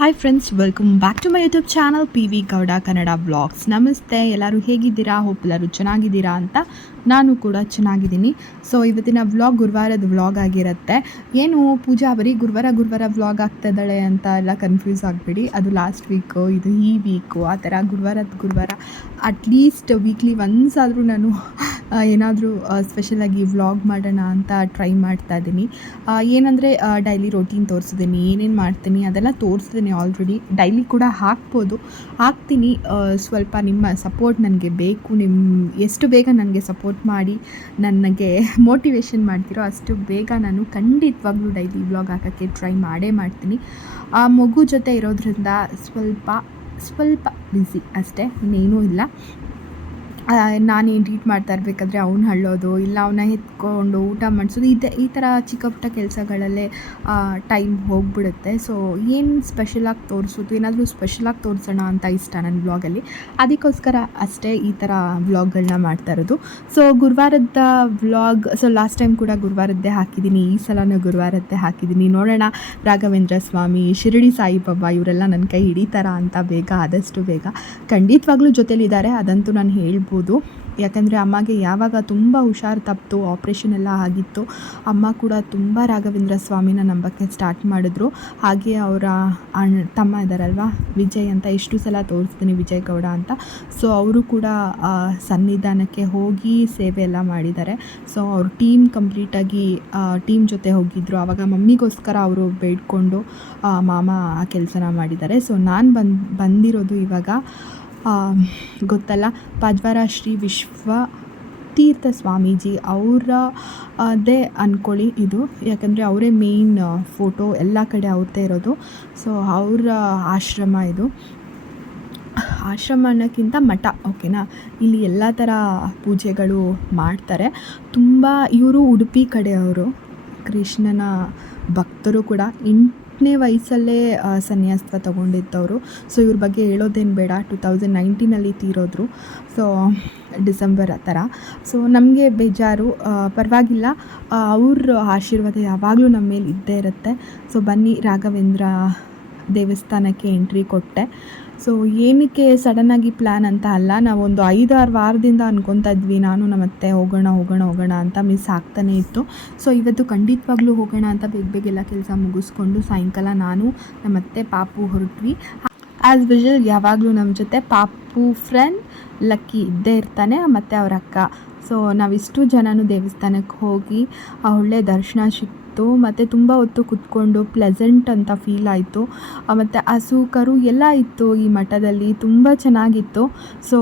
Hi friends, welcome back to my YouTube channel P V Gowda Kannada vlogs. ನಮಸ್ತೆ, ಎಲ್ಲರೂ ಹೇಗಿದ್ದೀರಾ? Hope ಎಲ್ಲರೂ ಚೆನ್ನಾಗಿದ್ದೀರಾ ಅಂತ. ನಾನು ಕೂಡ ಚೆನ್ನಾಗಿದ್ದೀನಿ. ಸೊ ಇವತ್ತಿನ ವ್ಲಾಗ್ ಗುರುವಾರದ ವ್ಲಾಗ್ ಆಗಿರುತ್ತೆ. ಏನು ಪೂಜಾ ಬರೀ ಗುರುವಾರ ವ್ಲಾಗ್ ಆಗ್ತಾಯಿದ್ದಾಳೆ ಅಂತ ಎಲ್ಲ ಕನ್ಫ್ಯೂಸ್ ಆಗಿಬಿಡಿ. ಅದು ಲಾಸ್ಟ್ ವೀಕು, ಇದು ಈ ವೀಕು, ಆ ಥರ ಗುರುವಾರ ಅಟ್ಲೀಸ್ಟ್ ವೀಕ್ಲಿ ಒನ್ಸ್ ಆದರೂ ನಾನು ಏನಾದರೂ ಸ್ಪೆಷಲಾಗಿ ವ್ಲಾಗ್ ಮಾಡೋಣ ಅಂತ ಟ್ರೈ ಮಾಡ್ತಾಯಿದ್ದೀನಿ. ಏನಂದರೆ ಡೈಲಿ ರೋಟೀನ್ ತೋರಿಸಿದ್ದೀನಿ, ಏನೇನು ಮಾಡ್ತೀನಿ ಅದೆಲ್ಲ ತೋರಿಸಿದ್ದೀನಿ ಆಲ್ರೆಡಿ. ಡೈಲಿ ಕೂಡ ಹಾಕ್ತೀನಿ. ಸ್ವಲ್ಪ ನಿಮ್ಮ ಸಪೋರ್ಟ್ ನನಗೆ ಬೇಕು. ಎಷ್ಟು ಬೇಗ ನನಗೆ ಸಪೋರ್ಟ್ ಮಾಡಿ ನನಗೆ ಮೋಟಿವೇಶನ್ ಮಾಡ್ತೀರೋ ಅಷ್ಟು ಬೇಗ ನಾನು ಖಂಡಿತವಾಗ್ಲೂ ಡೈಲಿ ವ್ಲಾಗ್ ಹಾಕೋಕ್ಕೆ ಟ್ರೈ ಮಾಡ್ತೀನಿ. ಆ ಮಗು ಜೊತೆ ಇರೋದ್ರಿಂದ ಸ್ವಲ್ಪ ಬ್ಯುಸಿ ಅಷ್ಟೇ, ಇನ್ನೇನೂ ಇಲ್ಲ. ನಾನೇನು ಟ್ರೀಟ್ ಮಾಡ್ತಾ ಇರಬೇಕಾದ್ರೆ ಅವ್ನು ಅಳ್ಳೋದು, ಇಲ್ಲ ಅವನ್ನ ಎತ್ಕೊಂಡು ಊಟ ಮಾಡಿಸೋದು, ಈ ಥರ ಚಿಕ್ಕ ಪುಟ್ಟ ಕೆಲಸಗಳಲ್ಲೇ ಟೈಮ್ ಹೋಗಿಬಿಡುತ್ತೆ. ಸೊ ಏನು ಸ್ಪೆಷಲಾಗಿ ತೋರಿಸೋದು, ಏನಾದರೂ ಸ್ಪೆಷಲಾಗಿ ತೋರಿಸೋಣ ಅಂತ ಇಷ್ಟ ನನ್ನ ವ್ಲಾಗಲ್ಲಿ. ಅದಕ್ಕೋಸ್ಕರ ಅಷ್ಟೇ ಈ ಥರ ವ್ಲಾಗ್ಗಳನ್ನ ಮಾಡ್ತಾ ಇರೋದು. ಸೊ ಗುರುವಾರದ ವ್ಲಾಗ್, ಸೊ ಲಾಸ್ಟ್ ಟೈಮ್ ಕೂಡ ಗುರುವಾರದ್ದೇ ಹಾಕಿದ್ದೀನಿ, ಈ ಸಲನೂ ಗುರುವಾರದ್ದೇ ಹಾಕಿದ್ದೀನಿ. ನೋಡೋಣ ರಾಘವೇಂದ್ರ ಸ್ವಾಮಿ, ಶಿರಡಿ ಸಾಯಿಬಾಬಾ ಇವರೆಲ್ಲ ನನ್ನ ಕೈ ಹಿಡಿತಾರ ಅಂತ ಆದಷ್ಟು ಬೇಗ. ಖಂಡಿತವಾಗ್ಲೂ ಜೊತೆಲಿದ್ದಾರೆ, ಅದಂತೂ ನಾನು ಹೇಳ್ಬೋದು. ಯಾಕಂದರೆ ಅಮ್ಮಗೆ ಯಾವಾಗ ತುಂಬ ಹುಷಾರು ತಪ್ಪಿತು, ಆಪ್ರೇಷನ್ ಎಲ್ಲ ಆಗಿತ್ತು, ಅಮ್ಮ ಕೂಡ ತುಂಬ ರಾಘವೇಂದ್ರ ಸ್ವಾಮಿನ ನಂಬಕ್ಕೆ ಸ್ಟಾರ್ಟ್ ಮಾಡಿದ್ರು. ಹಾಗೆ ಅವರ ತಮ್ಮ ಇದ್ದಾರಲ್ವ ವಿಜಯ್ ಅಂತ, ಎಷ್ಟು ಸಲ ತೋರಿಸ್ತೀನಿ ವಿಜಯ್ ಗೌಡ ಅಂತ. ಸೊ ಅವರು ಕೂಡ ಸನ್ನಿಧಾನಕ್ಕೆ ಹೋಗಿ ಸೇವೆ ಎಲ್ಲ ಮಾಡಿದ್ದಾರೆ. ಸೊ ಅವ್ರ ಟೀಮ್ ಕಂಪ್ಲೀಟಾಗಿ ಟೀಮ್ ಜೊತೆ ಹೋಗಿದ್ದರು. ಆವಾಗ ಮಮ್ಮಿಗೋಸ್ಕರ ಅವರು ಬೇಡ್ಕೊಂಡು ಮಾಮ ಆ ಕೆಲಸನ ಮಾಡಿದ್ದಾರೆ. ಸೊ ನಾನು ಬಂದಿರೋದು ಇವಾಗ ಗೊತ್ತಲ್ಲ, ಪಾಜ್ವಾರ ಶ್ರೀ ವಿಶ್ವ ತೀರ್ಥ ಸ್ವಾಮೀಜಿ ಅವರದೇ ಅಂದ್ಕೊಳ್ಳಿ ಇದು. ಯಾಕಂದರೆ ಅವರೇ ಮೇಯ್ನ್ ಫೋಟೋ, ಎಲ್ಲ ಕಡೆ ಅವ್ರದ್ದೇ ಇರೋದು. ಸೊ ಅವರ ಆಶ್ರಮ ಇದು. ಆಶ್ರಮ ಅನ್ನೋಕ್ಕಿಂತ ಮಠ, ಓಕೆನಾ. ಇಲ್ಲಿ ಎಲ್ಲ ಥರ ಪೂಜೆಗಳು ಮಾಡ್ತಾರೆ. ತುಂಬ ಇವರು ಉಡುಪಿ ಕಡೆಯವರು, ಕೃಷ್ಣನ ಭಕ್ತರು ಕೂಡ. 8ನೇ ವಯಸ್ಸಲ್ಲೇ ಸನ್ಯಾಸತ್ವ ತಗೊಂಡಿದ್ದವರು. ಸೊ ಇವ್ರ ಬಗ್ಗೆ ಹೇಳೋದೇನು ಬೇಡ, 2019 ತೀರೋದ್ರು. ಸೊ ಡಿಸೆಂಬರ್ ಆ ಥರ. ಸೊ ನಮಗೆ ಬೇಜಾರು, ಪರವಾಗಿಲ್ಲ, ಅವ್ರ ಆಶೀರ್ವಾದ ಯಾವಾಗಲೂ ನಮ್ಮ ಮೇಲೆ ಇದ್ದೇ ಇರುತ್ತೆ. ಸೊ ಬನ್ನಿ, ರಾಘವೇಂದ್ರ ದೇವಸ್ಥಾನಕ್ಕೆ ಎಂಟ್ರಿ ಕೊಟ್ಟೆ. ಸೊ ಏನಕ್ಕೆ ಸಡನ್ನಾಗಿ ಪ್ಲ್ಯಾನ್ ಅಂತ ಅಲ್ಲ, ನಾವೊಂದು 5-6 ವಾರದಿಂದ ಅನ್ಕೊತಾ ಇದ್ವಿ, ನಾನು ನಮ್ಮ ಅತ್ತೆ ಹೋಗೋಣ ಅಂತ. ಮಿಸ್ ಆಗ್ತಾನೇ ಇತ್ತು. ಸೊ ಇವತ್ತು ಖಂಡಿತವಾಗ್ಲೂ ಹೋಗೋಣ ಅಂತ ಬೇಗ ಕೆಲಸ ಮುಗಿಸ್ಕೊಂಡು ಸಾಯಂಕಾಲ ನಾನು ನಮ್ಮ ಅತ್ತೆ ಪಾಪು ಹೊರಟ್ವಿ. ಆ್ಯಸ್ ಯೂಶುವಲ್ ಯಾವಾಗಲೂ ನಮ್ಮ ಜೊತೆ ಪಾಪು ಫ್ರೆಂಡ್ ಲಕ್ಕಿ ಇದ್ದೇ ಇರ್ತಾನೆ, ಮತ್ತು ಅವ್ರ ಅಕ್ಕ. ಸೊ ನಾವಿಷ್ಟು ಜನನೂ ದೇವಸ್ಥಾನಕ್ಕೆ ಹೋಗಿ ಒಳ್ಳೆ ದರ್ಶನ ಸಿಕ್ತು. ಮತ್ತು ತುಂಬ ಹೊತ್ತು ಕೂತ್ಕೊಂಡು ಪ್ಲೆಸೆಂಟ್ ಅಂತ ಫೀಲ್ ಆಯಿತು. ಮತ್ತು ಹಸು ಕರು ಎಲ್ಲ ಇತ್ತು ಈ ಮಠದಲ್ಲಿ, ತುಂಬ ಚೆನ್ನಾಗಿತ್ತು. ಸೊ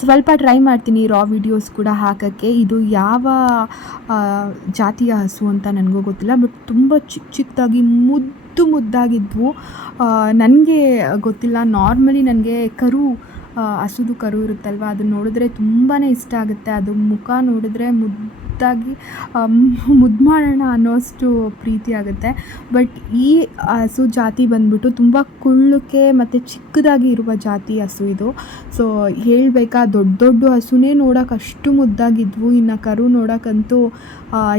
ಸ್ವಲ್ಪ ಟ್ರೈ ಮಾಡ್ತೀನಿ ರಾ ವಿಡಿಯೋಸ್ ಕೂಡ ಹಾಕೋಕ್ಕೆ. ಇದು ಯಾವ ಜಾತಿಯ ಹಸು ಅಂತ ನನಗೂ ಗೊತ್ತಿಲ್ಲ, ಬಟ್ ತುಂಬ ಚಿಕ್ಕದಾಗಿ ಮುದ್ದಾಗಿದ್ವು. ನನಗೆ ಗೊತ್ತಿಲ್ಲ, ನಾರ್ಮಲಿ ನನಗೆ ಹಸುದು ಕರು ಇರುತ್ತಲ್ವ, ಅದನ್ನು ನೋಡಿದ್ರೆ ತುಂಬಾ ಇಷ್ಟ ಆಗುತ್ತೆ. ಅದು ಮುಖ ನೋಡಿದ್ರೆ ಮುದ್ದಾಗಿ ಮುದ್ದು ಮಾಡೋಣ ಅನ್ನೋಷ್ಟು ಪ್ರೀತಿ ಆಗುತ್ತೆ. ಬಟ್ ಈ ಹಸು ಜಾತಿ ಬಂದ್ಬಿಟ್ಟು ತುಂಬ ಕುಳ್ಳಕ್ಕೆ ಮತ್ತು ಚಿಕ್ಕದಾಗಿ ಇರುವ ಜಾತಿ ಹಸು ಇದು. ಸೊ ಹೇಳಬೇಕಾ, ದೊಡ್ಡ ಹಸುನೇ ನೋಡೋಕೆ ಅಷ್ಟು ಮುದ್ದಾಗಿದ್ವು. ಇನ್ನು ಕರು ನೋಡೋಕ್ಕಂತೂ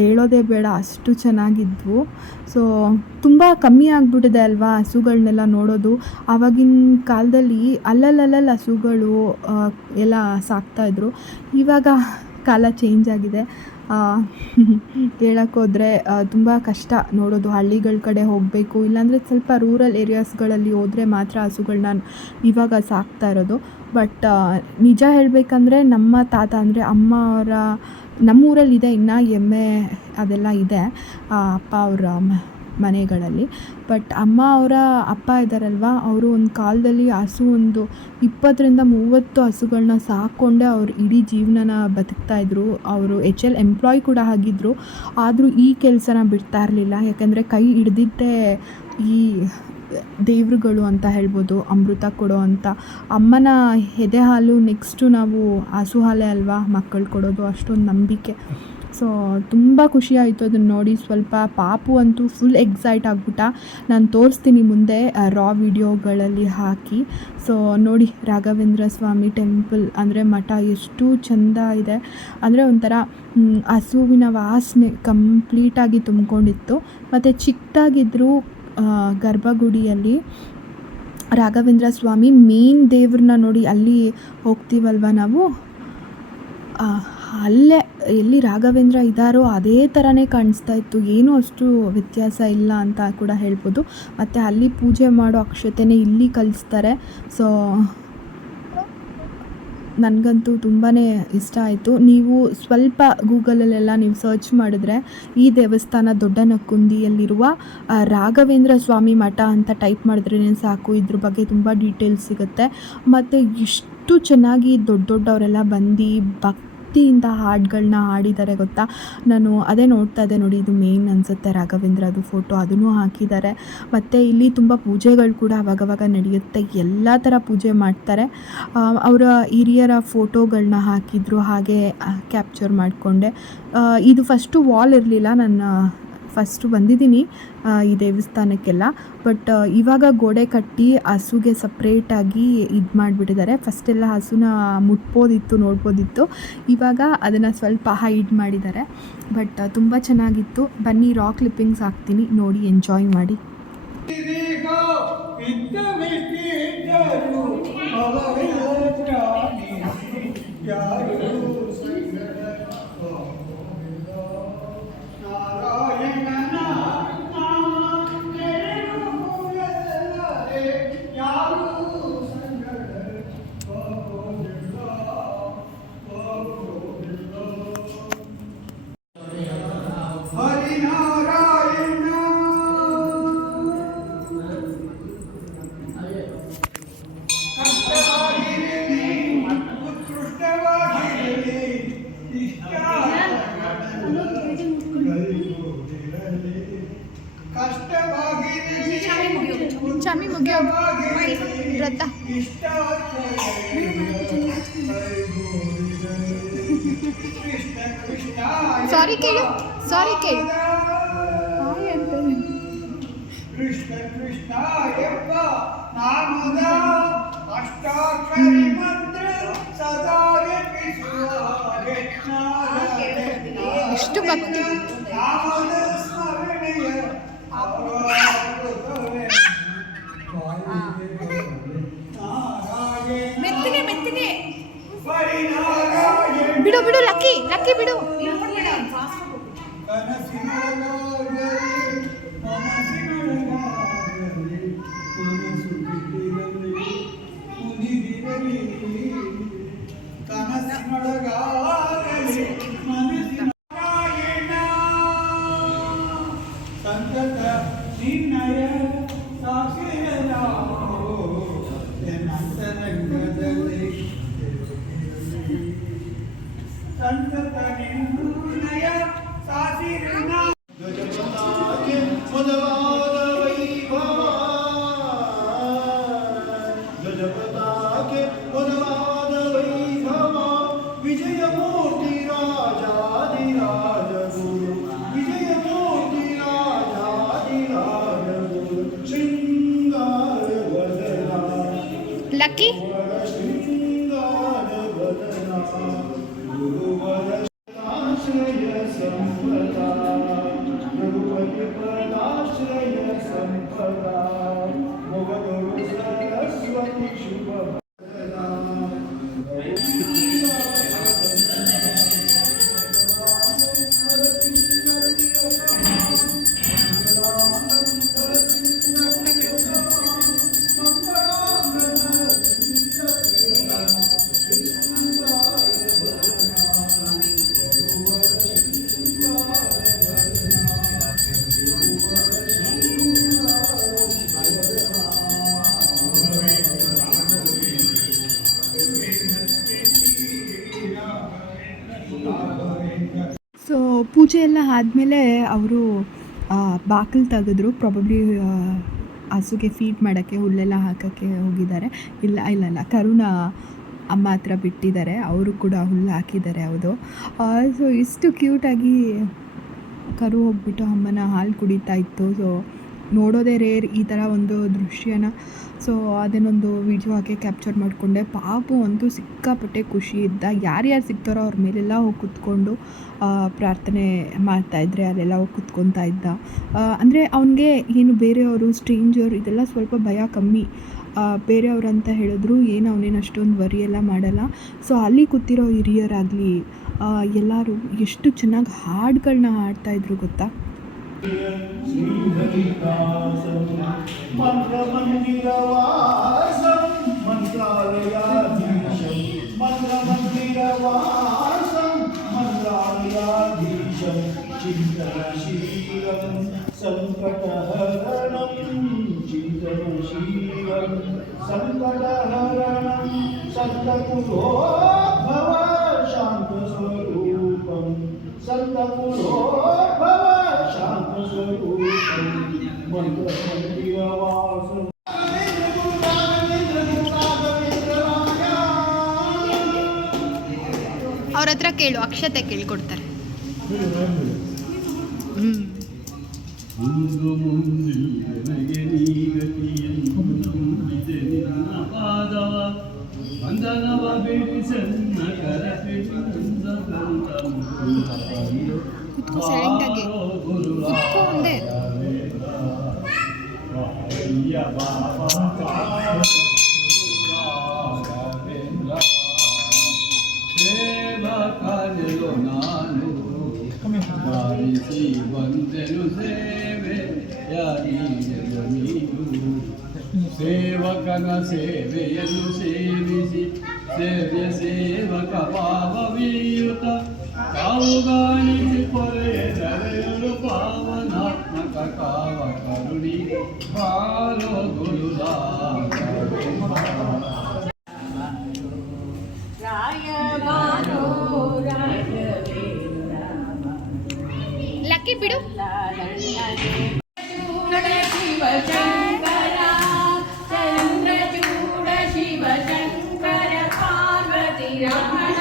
ಹೇಳೋದೇ ಬೇಡ, ಅಷ್ಟು ಚೆನ್ನಾಗಿದ್ವು. ಸೊ ತುಂಬ ಕಮ್ಮಿ ಆಗಿಬಿಟ್ಟಿದೆ ಅಲ್ವಾ ಹಸುಗಳನ್ನೆಲ್ಲ ನೋಡೋದು. ಆವಾಗಿನ ಕಾಲದಲ್ಲಿ ಅಲ್ಲಲ್ಲಿ ಹಸುಗಳು ಎಲ್ಲ ಸಾಕ್ತಾಯಿದ್ರು. ಇವಾಗ ಕಾಲ ಚೇಂಜ್ ಆಗಿದೆ. ಹೇಳೋಕ್ಕೋದ್ರೆ ತುಂಬ ಕಷ್ಟ ನೋಡೋದು. ಹಳ್ಳಿಗಳ ಕಡೆ ಹೋಗಬೇಕು, ಇಲ್ಲಾಂದರೆ ಸ್ವಲ್ಪ ರೂರಲ್ ಏರಿಯಾಸ್ಗಳಲ್ಲಿ ಹೋದರೆ ಮಾತ್ರ ಹಸುಗಳನ್ನ ಇವಾಗ ಸಾಕ್ತಾ ಇರೋದು. ಬಟ್ ನಿಜ ಹೇಳಬೇಕಂದ್ರೆ ನಮ್ಮ ತಾತ ಅಂದರೆ ಅಮ್ಮ ಅವರ ನಮ್ಮೂರಲ್ಲಿದೆ, ಇನ್ನು ಎಮ್ಮೆ ಅದೆಲ್ಲ ಇದೆ ಅಪ್ಪ ಅವರ ಮನೆಗಳಲ್ಲಿ. ಬಟ್ ಅಮ್ಮ ಅವರ ಅಪ್ಪ ಇದ್ದಾರಲ್ವ, ಅವರು ಒಂದು ಕಾಲದಲ್ಲಿ ಹಸು ಒಂದು 20-30 ಹಸುಗಳನ್ನ ಸಾಕ್ಕೊಂಡೆ ಅವ್ರು ಇಡೀ ಜೀವನನ ಬದುಕ್ತಾಯಿದ್ರು. ಅವರು HL ಎಂಪ್ಲಾಯ್ ಕೂಡ ಆಗಿದ್ದರು. ಆದರೂ ಈ ಕೆಲಸನ ಬಿಡ್ತಾ ಇರಲಿಲ್ಲ. ಯಾಕಂದರೆ ಕೈ ಹಿಡ್ದಿದ್ದೇ ಈ ದೇವ್ರುಗಳು ಅಂತ ಹೇಳ್ಬೋದು, ಅಮೃತ ಕೊಡೋ ಅಂತ. ಅಮ್ಮನ ಎದೆ ಹಾಲು ನೆಕ್ಸ್ಟು ನಾವು ಹಸು ಹಾಲೇ ಅಲ್ವಾ ಮಕ್ಕಳು ಕೊಡೋದು, ಅಷ್ಟೊಂದು ನಂಬಿಕೆ. ಸೊ ತುಂಬ ಖುಷಿ ಆಯಿತು ಅದನ್ನು ನೋಡಿ. ಸ್ವಲ್ಪ ಪಾಪು ಅಂತೂ ಫುಲ್ ಎಕ್ಸೈಟ್ ಆಗಿಬಿಟ್ಟ. ನಾನು ತೋರಿಸ್ತೀನಿ ಮುಂದೆ ರಾ ವಿಡಿಯೋಗಳಲ್ಲಿ ಹಾಕಿ. ಸೊ ನೋಡಿ, ರಾಘವೇಂದ್ರ ಸ್ವಾಮಿ ಟೆಂಪಲ್ ಅಂದರೆ ಮಠ ಎಷ್ಟು ಚೆಂದ ಇದೆ ಅಂದರೆ, ಒಂಥರ ಹಸುವಿನ ವಾಸನೆ ಕಂಪ್ಲೀಟಾಗಿ ತುಂಬಿಕೊಂಡಿತ್ತು. ಮತ್ತು ಚಿಕ್ಕದಾಗಿದ್ದರೂ ಗರ್ಭಗುಡಿಯಲ್ಲಿ ರಾಘವೇಂದ್ರ ಸ್ವಾಮಿ ಮೇನ್ ದೇವ್ರನ್ನ ನೋಡಿ ಅಲ್ಲಿ ಹೋಗ್ತೀವಲ್ವ ನಾವು, ಅಲ್ಲೇ ಎಲ್ಲಿ ರಾಘವೇಂದ್ರ ಇದ್ದಾರೋ ಅದೇ ಥರನೇ ಕಾಣಿಸ್ತಾ ಇತ್ತು. ಏನೂ ಅಷ್ಟು ವ್ಯತ್ಯಾಸ ಇಲ್ಲ ಅಂತ ಕೂಡ ಹೇಳ್ಬೋದು. ಮತ್ತು ಅಲ್ಲಿ ಪೂಜೆ ಮಾಡೋ ಅಕ್ಷತೆನೇ ಇಲ್ಲಿ ಕಲಿಸ್ತಾರೆ. ಸೊ ನನಗಂತೂ ತುಂಬಾ ಇಷ್ಟ ಆಯಿತು. ನೀವು ಸ್ವಲ್ಪ ಗೂಗಲಲ್ಲೆಲ್ಲ ನೀವು ಸರ್ಚ್ ಮಾಡಿದ್ರೆ ಈ ದೇವಸ್ಥಾನ ದೊಡ್ಡನಕ್ಕುಂದಿಯಲ್ಲಿರುವ ರಾಘವೇಂದ್ರ ಸ್ವಾಮಿ ಮಠ ಅಂತ ಟೈಪ್ ಮಾಡಿದ್ರೇ ಸಾಕು, ಇದ್ರ ಬಗ್ಗೆ ತುಂಬ ಡೀಟೇಲ್ಸ್ ಸಿಗುತ್ತೆ. ಮತ್ತು ಎಷ್ಟು ಚೆನ್ನಾಗಿ ದೊಡ್ಡವರೆಲ್ಲ ಬಂದು ಭಕ್ತಿಯಿಂದ ಹಾಡುಗಳನ್ನ ಹಾಡಿದ್ದಾರೆ ಗೊತ್ತಾ. ನಾನು ಅದೇ ನೋಡ್ತಾ ಇದ್ದೆ ನೋಡಿ, ಇದು ಮೇನ್ ಅನಿಸುತ್ತೆ ರಾಘವೇಂದ್ರದು ಫೋಟೋ, ಅದನ್ನು ಹಾಕಿದ್ದಾರೆ. ಮತ್ತು ಇಲ್ಲಿ ತುಂಬ ಪೂಜೆಗಳು ಕೂಡ ಅವಾಗವಾಗ ನಡೆಯುತ್ತೆ, ಎಲ್ಲ ಥರ ಪೂಜೆ ಮಾಡ್ತಾರೆ. ಅವರ ಹಿರಿಯರ ಫೋಟೋಗಳನ್ನ ಹಾಕಿದ್ರು, ಹಾಗೆ ಕ್ಯಾಪ್ಚರ್ ಮಾಡಿಕೊಂಡೆ. ಇದು ಫಸ್ಟು ವಾಲ್ ಇರಲಿಲ್ಲ, ನಾನು ಫಸ್ಟು ಬಂದಿದ್ದೀನಿ ಈ ದೇವಸ್ಥಾನಕ್ಕೆಲ್ಲ. ಬಟ್ ಇವಾಗ ಗೋಡೆ ಕಟ್ಟಿ ಹಸುಗೆ ಸಪ್ರೇಟಾಗಿ ಇದು ಮಾಡಿಬಿಟ್ಟಿದ್ದಾರೆ. ಫಸ್ಟೆಲ್ಲ ಹಸುನ ಮುಟ್ಬೋದಿತ್ತು, ನೋಡ್ಬೋದಿತ್ತು. ಇವಾಗ ಅದನ್ನು ಸ್ವಲ್ಪ ಹೈಡ್ ಮಾಡಿದ್ದಾರೆ. ಬಟ್ ತುಂಬ ಚೆನ್ನಾಗಿತ್ತು. ಬನ್ನಿ ರಾಕ್ ಕ್ಲಿಪ್ಪಿಂಗ್ಸ್ ಹಾಕ್ತೀನಿ, ನೋಡಿ ಎಂಜಾಯ್ ಮಾಡಿ. ಚಾಮಿ ಮುಗಿಯೋ ವ್ರತ ಸಾರಿ ಕೇಳು, ಸಾರಿ ಕೇಳು. ಕೃಷ್ಣ ಕೃಷ್ಣ ಎಂಬ ನಾಮದ ಅಷ್ಟಾಕ್ಷರಿ ಮಂತ್ರ ಸದಾ ಎಷ್ಟು ಭಕ್ತಿ. ಮೆತ್ತಿಗೆ ಮೆತ್ತಿಗೆ ಬಿಡು ಬಿಡು, ಲಕ್ಕಿ ಲಕ್ಕಿ ಬಿಡು. ಲಕ್ಕಿ ಸೊ ಪೂಜೆ ಎಲ್ಲ ಆದಮೇಲೆ ಅವರು ಬಾಗಿಲು ತೆಗೆದ್ರು. ಪ್ರಾಬಬ್ಲಿ ಹಸುಗೆ ಫೀಡ್ ಮಾಡೋಕ್ಕೆ, ಹುಲ್ಲೆಲ್ಲ ಹಾಕೋಕ್ಕೆ ಹೋಗಿದ್ದಾರೆ. ಇಲ್ಲ ಕರುನ ಅಮ್ಮ ಹತ್ರ ಬಿಟ್ಟಿದ್ದಾರೆ, ಅವರು ಕೂಡ ಹುಲ್ಲು ಹಾಕಿದ್ದಾರೆ. ಹೌದು. ಸೊ ಇಷ್ಟು ಕ್ಯೂಟಾಗಿ ಕರು ಹೋಗ್ಬಿಟ್ಟು ಅಮ್ಮನ ಹಾಲು ಕುಡಿತಾ ಇತ್ತು. ಸೊ ನೋಡೋದೇ ರೇರ್ ಈ ಥರ ಒಂದು ದೃಶ್ಯನ. ಸೊ ಅದನ್ನೊಂದು ವಿಡಿಯೋ ಹಾಕಿ ಕ್ಯಾಪ್ಚರ್ ಮಾಡಿಕೊಂಡೆ. ಪಾಪು ಅಂತೂ ಸಿಕ್ಕಾಪಟ್ಟೆ ಖುಷಿ ಇದ್ದ. ಯಾರ್ಯಾರು ಸಿಗ್ತಾರೋ ಅವ್ರ ಮೇಲೆಲ್ಲ ಹೋಗಿ ಕುತ್ಕೊಂಡು ಪ್ರಾರ್ಥನೆ ಮಾಡ್ತಾಯಿದ್ರೆ ಅಲ್ಲೆಲ್ಲ ಹೋಗಿ ಕುತ್ಕೊತಾ ಇದ್ದ. ಅಂದರೆ ಅವನಿಗೆ ಏನು ಬೇರೆಯವರು ಸ್ಟ್ರೇಂಜರ್ ಇದೆಲ್ಲ ಸ್ವಲ್ಪ ಭಯ ಕಮ್ಮಿ. ಬೇರೆಯವ್ರು ಅಂತ ಹೇಳಿದ್ರು ಏನು ಅವನೇನು ಅಷ್ಟೊಂದು ವರಿ ಎಲ್ಲ ಮಾಡಲ್ಲ. ಸೊ ಅಲ್ಲಿ ಕೂತಿರೋ ಹಿರಿಯರಾಗಲಿ ಎಲ್ಲರೂ ಎಷ್ಟು ಚೆನ್ನಾಗಿ ಹಾಡುಗಳನ್ನ ಹಾಡ್ತಾಯಿದ್ರು ಗೊತ್ತಾ. ಸಂಕಟಹರಣಂ ಚಿಂತನಶೀಲಂ ಸಂಕಟಹರಣಂ ಸಂತಕುಲೋದ್ಭವ ಶಾಂತಸ್ವರೂಪಂ ಸಂತಕುಲೋದ್ಭವ ಶಾಂತಸ್ವರೂಪಂ ಮಂತ್ರಮಂದಿರವಾಸಂ. ಅವ್ರ ಹತ್ರ ಕೇಳು, ಅಕ್ಷತೆ ಕೇಳ್ಕೊಡ್ತಾರೆ. ಮುಂದು ಮುಂದಿಗೆ ನೀಗತಿಯನ್ನು ನಂಬಿದೆ ನಿನ್ನ ಪಾದವ ಬಂಧನವ ಬಿಡಿಸನ್ನ ಕರಪಿಡಿಂದ ಸೇವಕನೆಲು ನಾನು ಭಾವಿಸಿ ಬಂದೆನು ಸೇವೆಯಾಗಿಯಲು ನೀನು ಸೇವಕನ ಸೇವೆಯನ್ನು ಸೇವಿಸಿ ಸೇವ್ಯ ಸೇವಕ ಭಾವವೀಯುತ ಕಾವುಗಾಣಿಸಿ ಪೊರೆಯಲು ಪಾವನಾತ್ಮಕ ಕಾವ ಕರುಣಿ ಬಾರೋ ಲಕ್ಕಿ ಬಿಡು. ಶಿವಶಂಕರ ಚಂದ್ರಚೂಡ ಶಿವಶಂಕರ ಪಾರ್ವತಿ ರಮಣ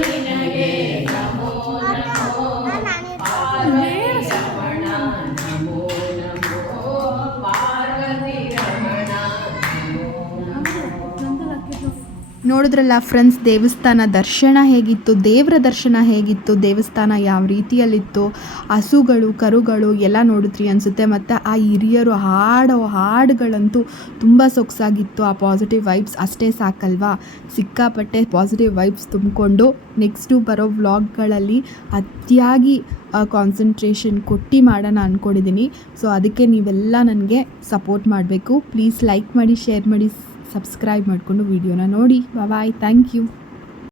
ನಿನಗೆ ನಮೋ ನಮೋ ಪಾರ್ವತಿ ರಮಣ ನಮೋ ನಮೋ ಪಾರ್ವತಿ ರಮಣ ನಮೋ ನಮೋ. ನೋಡಿದ್ರಲ್ಲ ಫ್ರೆಂಡ್ಸ್, ದೇವಸ್ಥಾನ ದರ್ಶನ ಹೇಗಿತ್ತು, ದೇವರ ದರ್ಶನ ಹೇಗಿತ್ತು, ದೇವಸ್ಥಾನ ಯಾವ ರೀತಿಯಲ್ಲಿತ್ತು, ಹಸುಗಳು ಕರುಗಳು ಎಲ್ಲ ನೋಡಿದ್ರಿ ಅನಿಸುತ್ತೆ. ಮತ್ತು ಆ ಹಿರಿಯರು ಹಾಡೋ ಹಾಡುಗಳಂತೂ ತುಂಬ ಸೊಗಸಾಗಿತ್ತು. ಆ ಪಾಸಿಟಿವ್ ವೈಬ್ಸ್ ಅಷ್ಟೇ ಸಾಕಲ್ವಾ. ಸಿಕ್ಕಾಪಟ್ಟೆ ಪಾಸಿಟಿವ್ ವೈಬ್ಸ್ ತುಂಬಿಕೊಂಡು ನೆಕ್ಸ್ಟು ಬರೋ ವ್ಲಾಗ್ಗಳಲ್ಲಿ ಅತಿಯಾಗಿ ಕಾನ್ಸಂಟ್ರೇಷನ್ ಕೊಟ್ಟು ಮಾಡೋಣ ಅಂದ್ಕೊಂಡಿದ್ದೀನಿ. ಸೊ ಅದಕ್ಕೆ ನೀವೆಲ್ಲ ನನಗೆ ಸಪೋರ್ಟ್ ಮಾಡಬೇಕು. ಪ್ಲೀಸ್ ಲೈಕ್ ಮಾಡಿ, ಶೇರ್ ಮಾಡಿ, ಸಬ್ಸ್ಕ್ರೈಬ್ ಮಾಡಿಕೊಂಡು ವಿಡಿಯೋನ ನೋಡಿ. ಬಾಯ್, ಥ್ಯಾಂಕ್ ಯು.